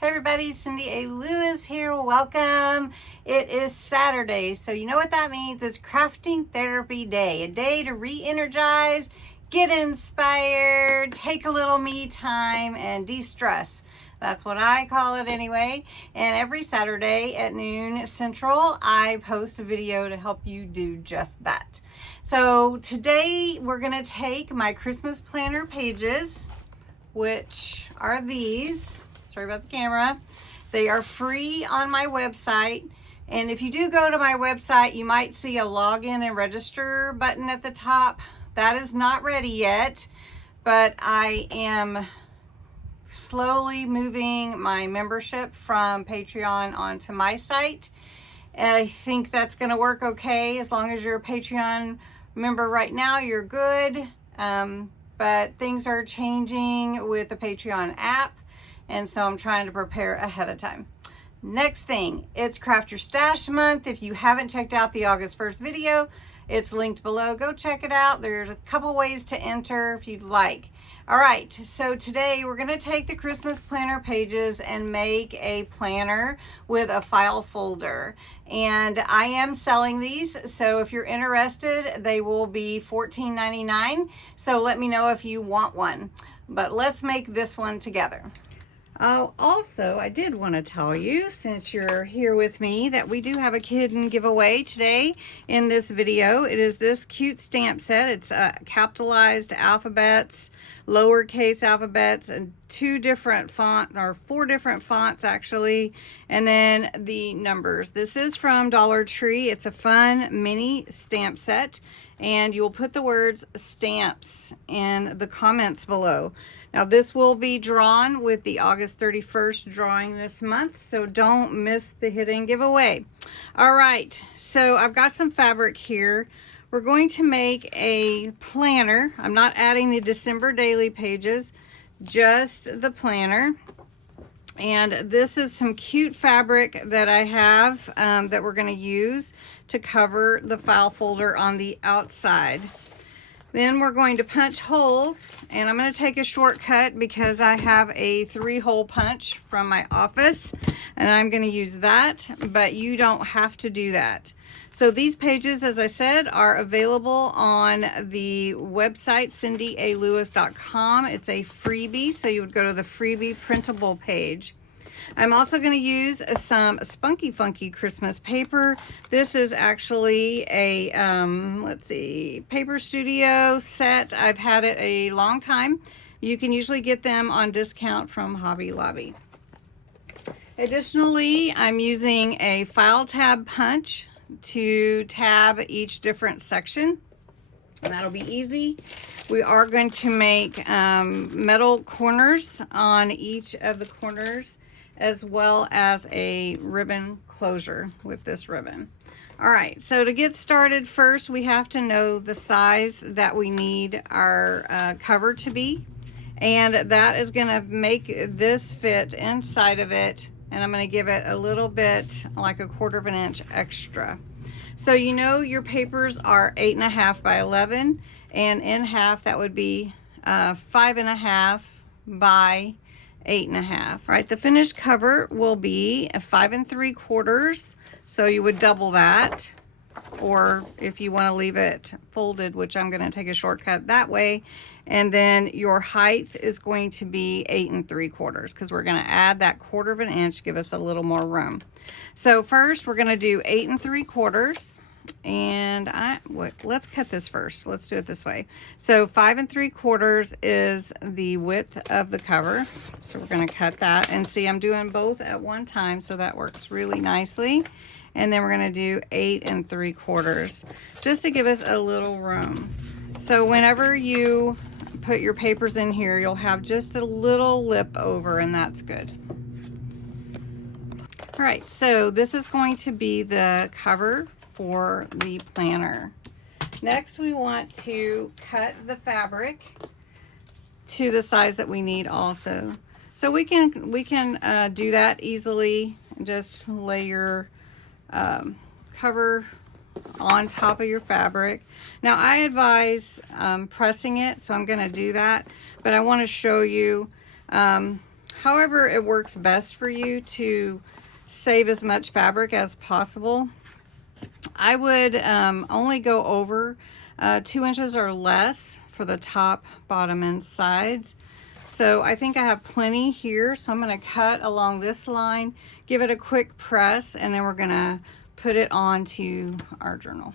Hey everybody, Cindy A. Lewis here. Welcome. It is Saturday, so you know what that means. It's Crafting Therapy Day, a day to re-energize, get inspired, take a little me time, and de-stress. That's what I call it anyway. And every Saturday at noon Central, I post a video to help you do just that. So today we're going to take my Christmas planner pages, which are these. Sorry about the camera. They are free on my website. And if you do go to my website, you might see a login and register button at the top. That is not ready yet, but I am slowly moving my membership from Patreon onto my site. And I think that's going to work okay. As long as you're a Patreon member right now, you're good. But things are changing with the Patreon app. And so I'm trying to prepare ahead of time. Next thing, it's Craft Your Stash month. If you haven't checked out the August 1st video, it's linked below. Go check it out. There's a couple ways to enter if you'd like. All right, so today we're going to take the Christmas planner pages and make a planner with a file folder. And I am selling these, so if you're interested, they will be $14.99. So let me know if you want one. But let's make this one together. Oh, also, I did want to tell you, since you're here with me, that we do have a hidden giveaway today in this video. It is this cute stamp set. It's capitalized alphabets, lowercase alphabets, and two different fonts, or four different fonts actually, and then the numbers. This is from Dollar Tree. It's a fun mini stamp set, and you'll put the words stamps in the comments below. Now this will be drawn with the August 31st drawing this month, so don't miss the hidden giveaway. All right, so I've got some fabric here. We're going to make a planner. I'm not adding the December daily pages, just the planner. And this is some cute fabric that I have that we're going to use to cover the file folder on the outside. Then we're going to punch holes, and I'm going to take a shortcut because I have a 3-hole punch from my office, and I'm going to use that, but you don't have to do that. So these pages, as I said, are available on the website cindyalewis.com. It's a freebie, so you would go to the freebie printable page. I'm also going to use some Spunky Funky Christmas paper. This is actually a, let's see, Paper Studio set. I've had it a long time. You can usually get them on discount from Hobby Lobby. Additionally, I'm using a file tab punch to tab each different section, and that'll be easy. We are going to make metal corners on each of the corners, as well as a ribbon closure with this ribbon. All right, so to get started, first we have to know the size that we need our cover to be, and that is going to make this fit inside of it, and I'm going to give it a little bit like 1/4 inch extra. So you know your papers are 8.5 by 11, and in half that would be 5.5 by 8.5. Right, the finished cover will be 5 3/4, so you would double that, or if you want to leave it folded, which I'm going to take a shortcut that way, and then your height is going to be 8 3/4 because we're going to add that 1/4 inch, give us a little more room. So first we're going to do 8 3/4. And let's cut this first. Let's do it this way. So 5 3/4 is the width of the cover. So we're going to cut that, and see, I'm doing both at one time, so that works really nicely. And then we're going to do 8 3/4 just to give us a little room. So whenever you put your papers in here, you'll have just a little lip over, and that's good. All right, so this is going to be the cover for the planner. Next, we want to cut the fabric to the size that we need also. So we can do that easily. Just lay your cover on top of your fabric. Now I advise pressing it, so I'm going to do that, but I want to show you however it works best for you to save as much fabric as possible. I would only go over 2 inches or less for the top, bottom, and sides. So I think I have plenty here, so I'm going to cut along this line, give it a quick press, and then we're going to put it onto our journal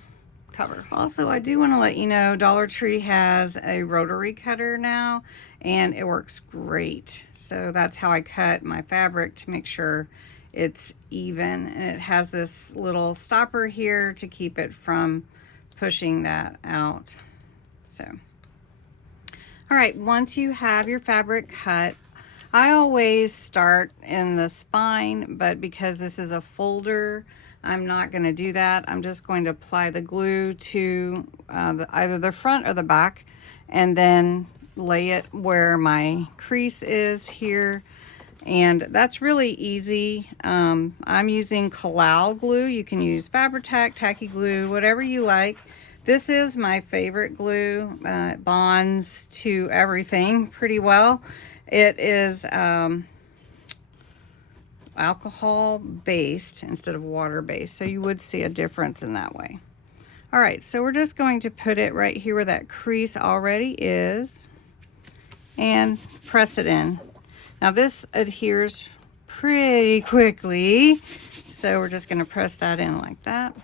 cover. Also, I do want to let you know Dollar Tree has a rotary cutter now, and it works great. So that's how I cut my fabric to make sure it's even, and it has this little stopper here to keep it from pushing that out. So all right, once you have your fabric cut, I always start in the spine, but because this is a folder, I'm not going to do that. I'm just going to apply the glue to either the front or the back, and then lay it where my crease is here. And that's really easy. I'm using Kalau glue. You can use Fabri-Tac, tacky glue, whatever you like. This is my favorite glue. It bonds to everything pretty well. It is alcohol based instead of water based, so you would see a difference in that way. All right, so we're just going to put it right here where that crease already is and press it in. Now this adheres pretty quickly, so we're just going to press that in like that.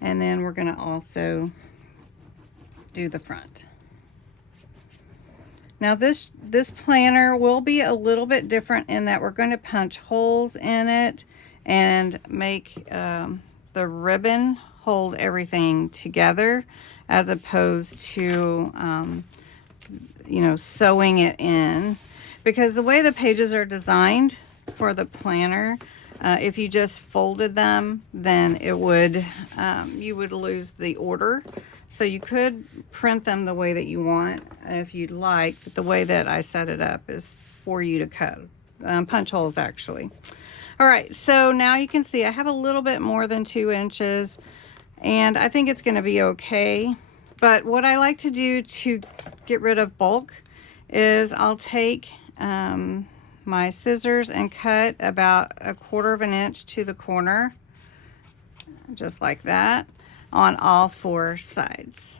And then we're going to also do the front. Now this planner will be a little bit different in that we're going to punch holes in it and make the ribbon hold everything together, as opposed to you know, sewing it in. Because the way the pages are designed for the planner, if you just folded them, then it would you would lose the order. So you could print them the way that you want if you'd like, but the way that I set it up is for you to cut punch holes actually. All right, so now you can see I have a little bit more than 2 inches, and I think it's going to be okay. But what I like to do to get rid of bulk is I'll take my scissors and cut about 1/4 of an inch to the corner, just like that, on all 4 sides.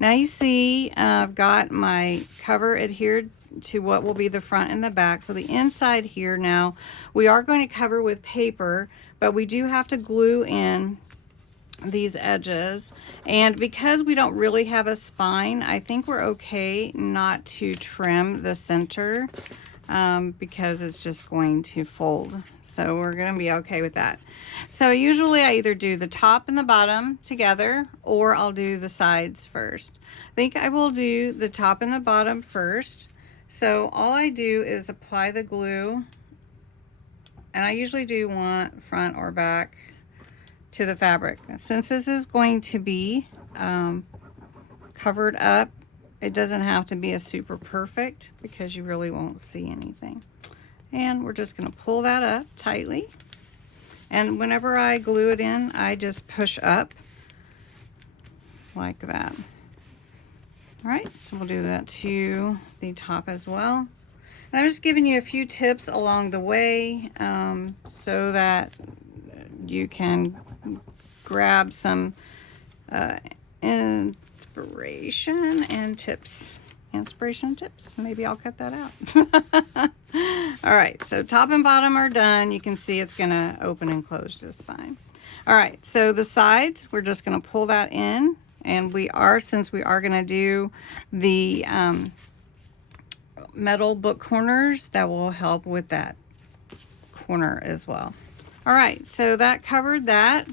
Now you see I've got my cover adhered to what will be the front and the back. So the inside here, now we are going to cover with paper, but we do have to glue in these edges, and because we don't really have a spine, I think we're okay not to trim the center because it's just going to fold, so we're going to be okay with that. So usually I either do the top and the bottom together, or I'll do the sides first. I think I will do the top and the bottom first. So all I do is apply the glue, and I usually do want front or back to the fabric. Since this is going to be covered up, it doesn't have to be a super perfect, because you really won't see anything. And we're just going to pull that up tightly, and whenever I glue it in, I just push up like that. All right, so we'll do that to the top as well. And I'm just giving you a few tips along the way so that you can grab some inspiration and tips. Maybe I'll cut that out. All right, so top and bottom are done. You can see it's gonna open and close just fine. All right, so the sides, we're just gonna pull that in, and since we are gonna do the metal book corners, that will help with that corner as well. All right, so that covered that.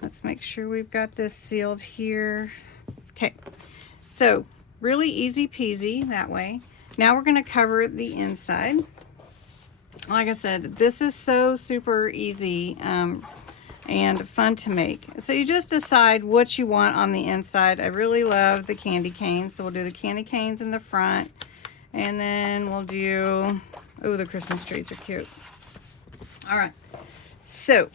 Let's make sure we've got this sealed here. Okay, so really easy peasy that way. Now we're going to cover the inside. Like I said, this is so super easy and fun to make. So you just decide what you want on the inside. I really love the candy canes, so we'll do the candy canes in the front, and then we'll do, oh, the Christmas trees are cute. All right, so,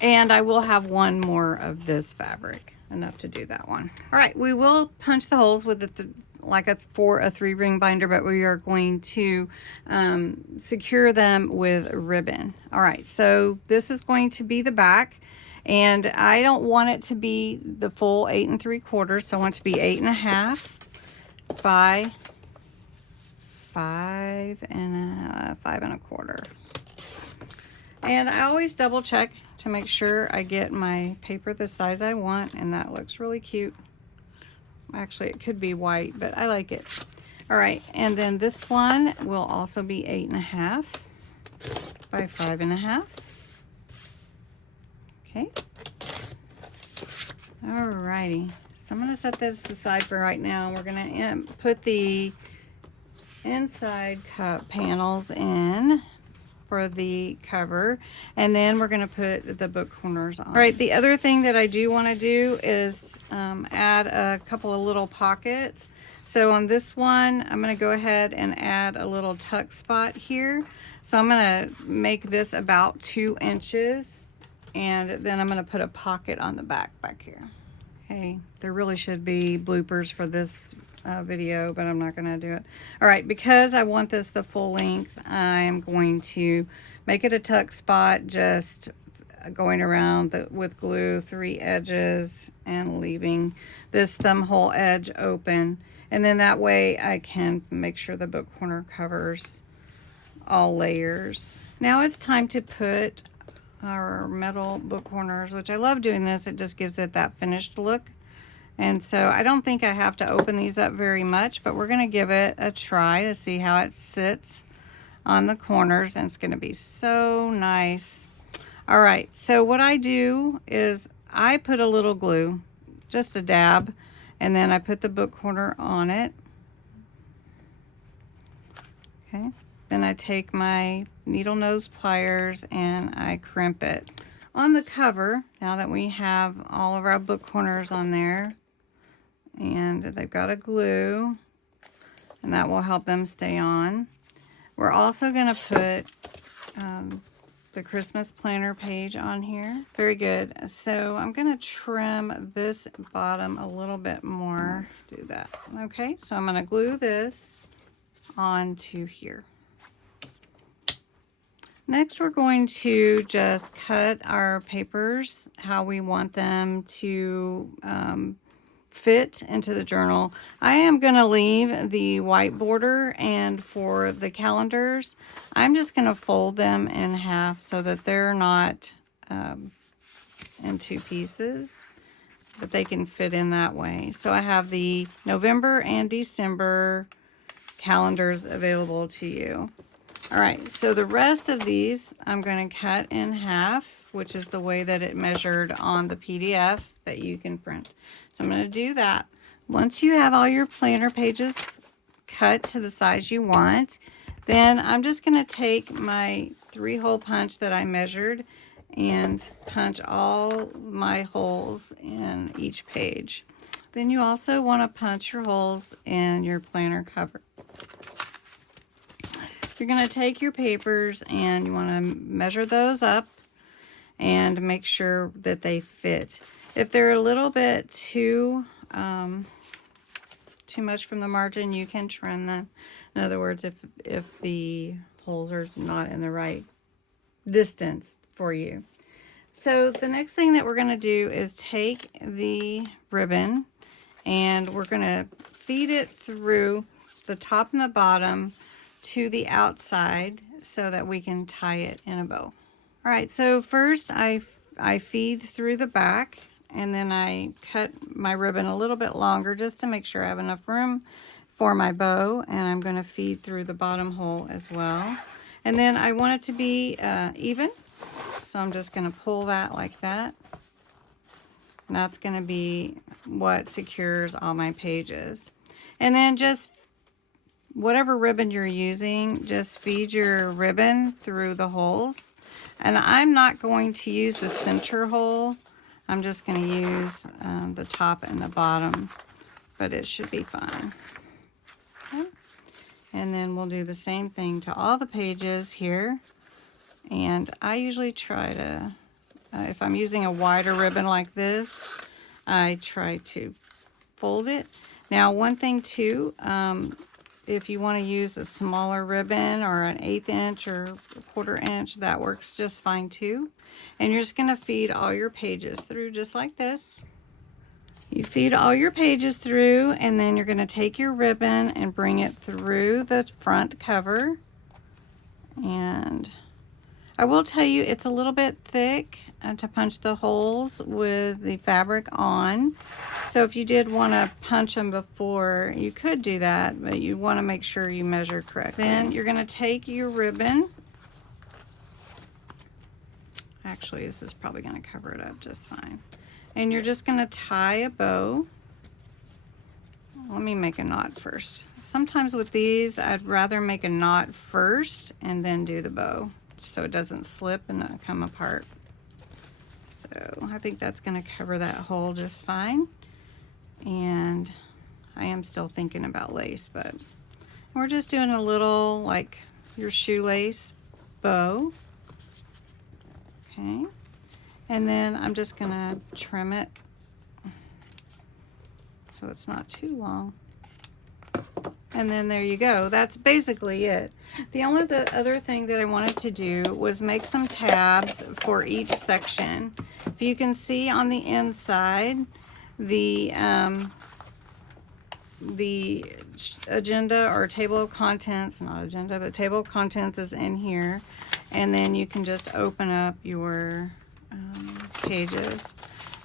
and I will have one more of this fabric, enough to do that one. All right, we will punch the holes with like for a 3-ring binder, but we are going to secure them with ribbon. All right, so this is going to be the back, and I don't want it to be the full 8 3/4, so I want it to be 8 1/2 by 5 1/4. And I always double check to make sure I get my paper the size I want, and that looks really cute. Actually, it could be white, but I like it. All right, and then this one will also be 8 1/2 by 5 1/2. Okay. All righty. So I'm going to set this aside for right now. We're going to put the inside cup panels in for the cover, and then we're going to put the book corners on. All right, the other thing that I do want to do is add a couple of little pockets. So on this one, I'm going to go ahead and add a little tuck spot here. So I'm going to make this about 2 inches, and then I'm going to put a pocket on the back here. Okay, there really should be bloopers for this video, but I'm not going to do it. All right, because I want this the full length, I'm going to make it a tuck spot, just going around with glue 3 edges and leaving this thumb hole edge open, and then that way I can make sure the book corner covers all layers. Now it's time to put our metal book corners, which I love doing this. It just gives it that finished look. And so I don't think I have to open these up very much, but we're going to give it a try to see how it sits on the corners, and it's going to be so nice. All right, so what I do is I put a little glue, just a dab, and then I put the book corner on it. Okay, then I take my needle nose pliers and I crimp it. On the cover, now that we have all of our book corners on there, and they've got a glue, and that will help them stay on. We're also going to put the Christmas planner page on here. Very good. So I'm going to trim this bottom a little bit more. Let's do that. Okay, so I'm going to glue this onto here. Next, we're going to just cut our papers how we want them to fit into the journal. I am going to leave the white border, and for the calendars, I'm just going to fold them in half so that they're not in 2 pieces, but they can fit in that way. So I have the November and December calendars available to you. All right, so the rest of these I'm going to cut in half, which is the way that it measured on the PDF that you can print. So I'm going to do that. Once you have all your planner pages cut to the size you want, then I'm just going to take my 3-hole punch that I measured and punch all my holes in each page. Then you also want to punch your holes in your planner cover. You're going to take your papers and you want to measure those up and make sure that they fit. If they're a little bit too much from the margin, you can trim them. In other words, if the holes are not in the right distance for you. So the next thing that we're going to do is take the ribbon and we're going to feed it through the top and the bottom to the outside so that we can tie it in a bow. All right, so first I feed through the back, and then I cut my ribbon a little bit longer just to make sure I have enough room for my bow, and I'm going to feed through the bottom hole as well. And then I want it to be even, so I'm just going to pull that like that. And that's going to be what secures all my pages. And then just whatever ribbon you're using, just feed your ribbon through the holes. And I'm not going to use the center hole. I'm just going to use the top and the bottom, but it should be fine. Okay. And then we'll do the same thing to all the pages here. And I usually try to, if I'm using a wider ribbon like this, I try to fold it. Now, one thing too, if you want to use a smaller ribbon or an 1/8 inch or a 1/4 inch, that works just fine too. And you're just going to feed all your pages through just like this. You feed all your pages through, and then you're going to take your ribbon and bring it through the front cover. And I will tell you, it's a little bit thick to punch the holes with the fabric on. So if you did want to punch them before, you could do that, but you want to make sure you measure correctly. Then you're going to take your ribbon. Actually, this is probably going to cover it up just fine. And you're just going to tie a bow. Let me make a knot first. Sometimes with these, I'd rather make a knot first and then do the bow, so it doesn't slip and come apart. So I think that's going to cover that hole just fine. And I am still thinking about lace, but we're just doing a little like your shoelace bow. Okay. And then I'm just going to trim it so it's not too long. And then there you go. That's basically it. The other thing that I wanted to do was make some tabs for each section. If you can see on the inside, the agenda or table of contents, not agenda, but table of contents is in here. And then you can just open up your pages.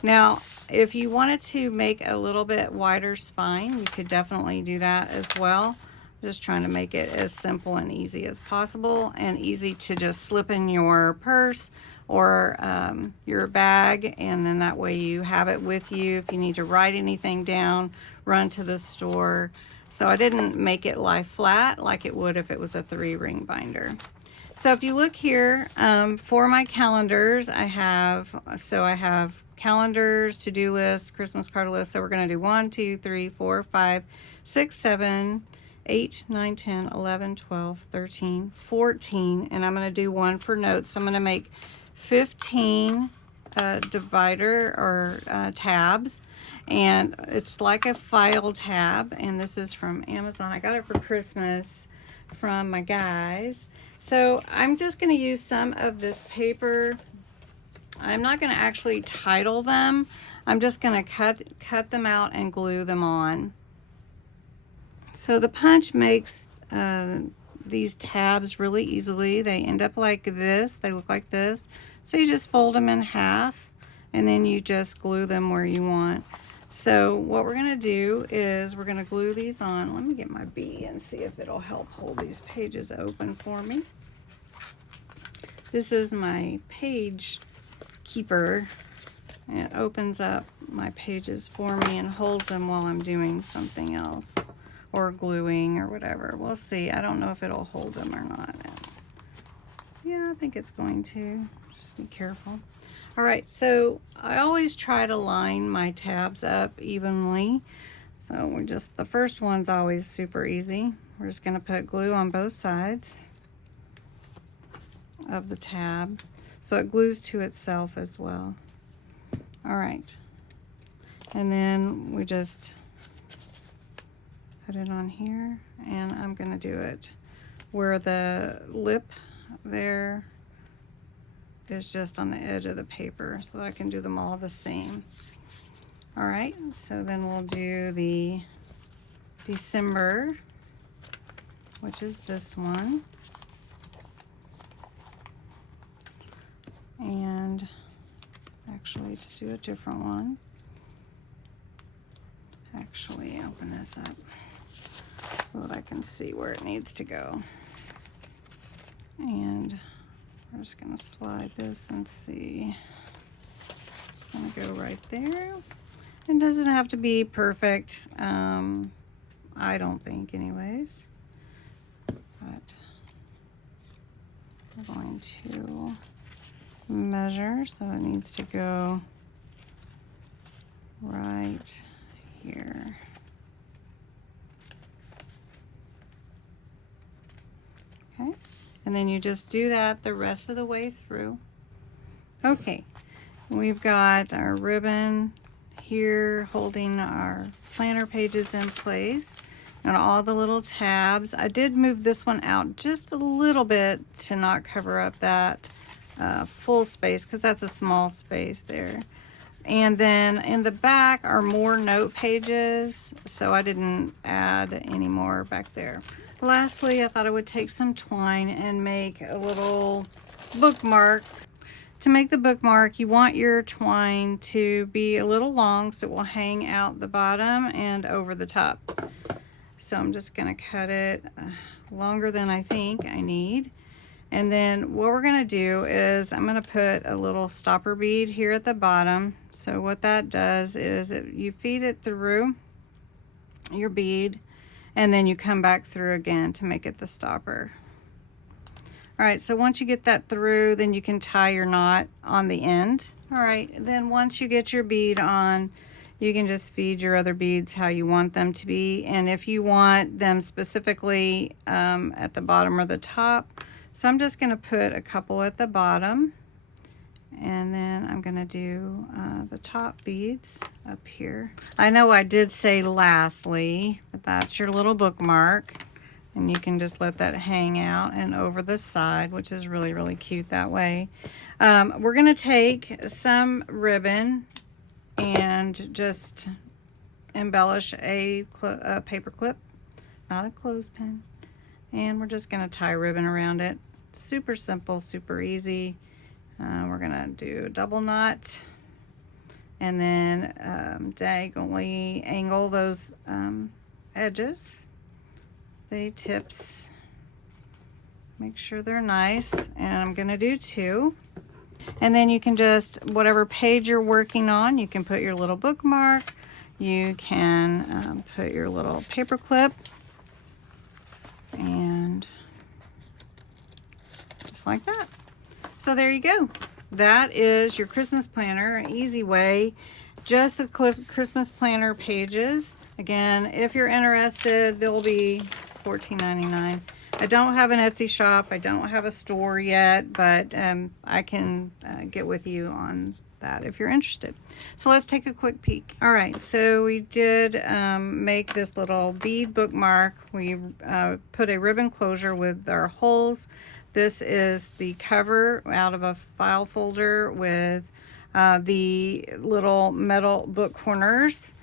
Now, if you wanted to make a little bit wider spine, you could definitely do that as well. Just trying to make it as simple and easy as possible, and easy to just slip in your purse or your bag, and then that way you have it with you if you need to write anything down, run to the store. So I didn't make it lie flat like it would if it was a 3-ring binder. So if you look here, for my calendars, I have calendars, to-do list, Christmas card list. So we're going to do 1, 2, 3, 4, 5, 6, 7, 8, 9, 10, 11, 12, 13, 14. And I'm going to do one for notes. So I'm going to make 15 divider or tabs. And it's like a file tab. And this is from Amazon. I got it for Christmas from my guys. So I'm just going to use some of this paper. I'm not going to actually title them. I'm just going to cut them out and glue them on. So the punch makes these tabs really easily. They end up like this. They look like this. So you just fold them in half and then you just glue them where you want. So what we're going to do is we're going to glue these on. Let me get my bee and see if it'll help hold these pages open for me. This is my page keeper. And it opens up my pages for me and holds them while I'm doing something else or gluing or whatever. We'll see. I don't know if it'll hold them or not. Yeah, I think it's going to. Just be careful. All right, so I always try to line my tabs up evenly. So we're just, the first one's always super easy. We're just gonna put glue on both sides of the tab so it glues to itself as well. All right, and then we just put it on here, and I'm gonna do it where the lip there is just on the edge of the paper so that I can do them all the same. All right, so then we'll do the December, which is this one. And actually, let's do a different one. Actually, open this up so that I can see where it needs to go. And we're just going to slide this and see. It's going to go right there. It doesn't have to be perfect. I don't think anyways. But we're going to measure, so it needs to go right here. Okay, and then you just do that the rest of the way through. Okay, we've got our ribbon here holding our planner pages in place and all the little tabs. I did move this one out just a little bit to not cover up that full space, because that's a small space there. And then in the back are more note pages, so I didn't add any more back there. Lastly, I thought I would take some twine and make a little bookmark. To make the bookmark, you want your twine to be a little long so it will hang out the bottom and over the top. So I'm just going to cut it longer than I think I need. And then what we're going to do is I'm going to put a little stopper bead here at the bottom. So what that does is you feed it through your bead, and then you come back through again to make it the stopper. All right, so once you get that through, then you can tie your knot on the end. All right, then once you get your bead on, you can just feed your other beads how you want them to be. And if you want them specifically at the bottom or the top, so I'm just gonna put a couple at the bottom, and then I'm gonna do the top beads up here. I know I did say lastly, but that's your little bookmark. And you can just let that hang out and over the side, which is really, really cute that way. We're gonna take some ribbon and just embellish a paper clip, not a clothespin. And we're just gonna tie ribbon around it. Super simple, super easy. We're gonna do a double knot, and then diagonally angle those edges, the tips, make sure they're nice. And I'm gonna do 2. And then you can just, whatever page you're working on, you can put your little bookmark, you can put your little paper clip, and just like that. So there you go. That is your Christmas planner, an easy way. Just the Christmas planner pages. Again, if you're interested, they'll be $14.99. I don't have an Etsy shop. I don't have a store yet, but I can get with you on that if you're interested. So let's take a quick peek. All right, so we did make this little bead bookmark. We put a ribbon closure with our holes. This is the cover out of a file folder with the little metal book corners.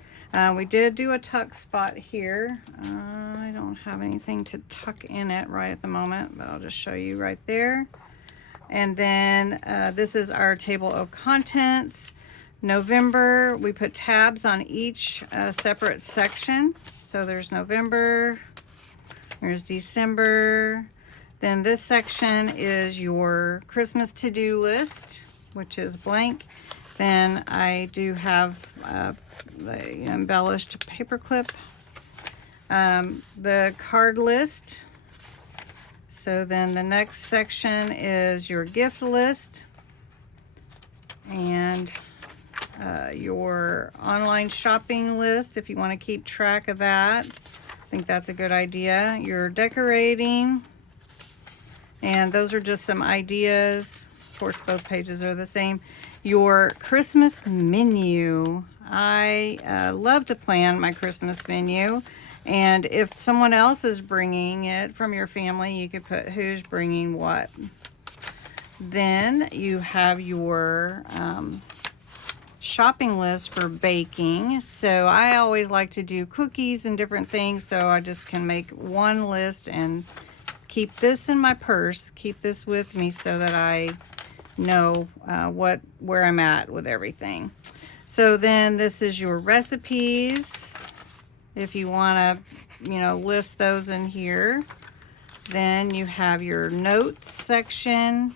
We did do a tuck spot here. I don't have anything to tuck in it right at the moment, but I'll just show you right there. And then this is our table of contents. November, we put tabs on each separate section. So there's November, there's December. Then this section is your Christmas to-do list, which is blank. Then I do have the embellished paper clip, the card list. So then the next section is your gift list, and your online shopping list if you want to keep track of that. I think that's a good idea. Your decorating, and those are just some ideas. Of course, both pages are the same. Your Christmas menu. I love to plan my Christmas menu, and if someone else is bringing it from your family, you could put who's bringing what. Then you have your shopping list for baking. So I always like to do cookies and different things, so I just can make one list and keep this in my purse, keep this with me so that I know where I'm at with everything. So then this is your recipes. If you want to, list those in here. Then you have your notes section,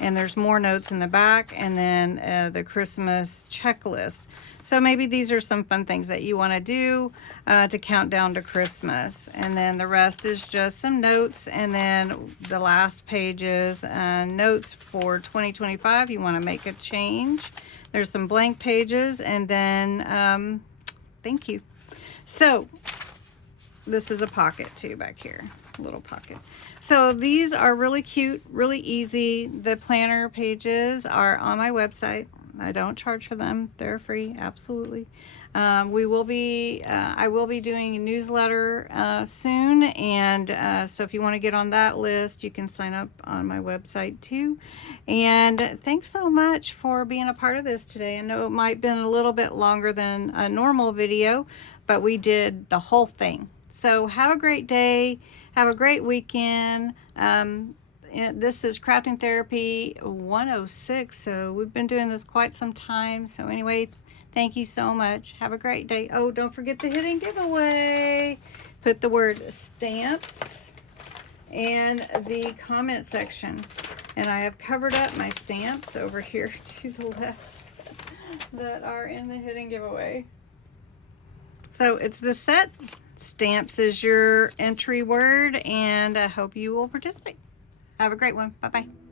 and there's more notes in the back, and then the Christmas checklist. So maybe these are some fun things that you want to do to count down to Christmas. And then the rest is just some notes, and then the last page is notes for 2025. You want to make a change. There's some blank pages, and then thank you. So this is a pocket too back here, a little pocket. So these are really cute, really easy. The planner pages are on my website, I don't charge for them. They're free, absolutely. I will be doing a newsletter soon, and so if you want to get on that list, you can sign up on my website too. And thanks so much for being a part of this today. I know it might have been a little bit longer than a normal video, but we did the whole thing. So have a great day. Have a great weekend. This is Crafting Therapy 106, so we've been doing this quite some time. So anyway, thank you so much. Have a great day. Oh, don't forget the hidden giveaway. Put the word stamps in the comment section. And I have covered up my stamps over here to the left that are in the hidden giveaway. So it's the set. Stamps is your entry word, and I hope you will participate. Have a great one. Bye-bye.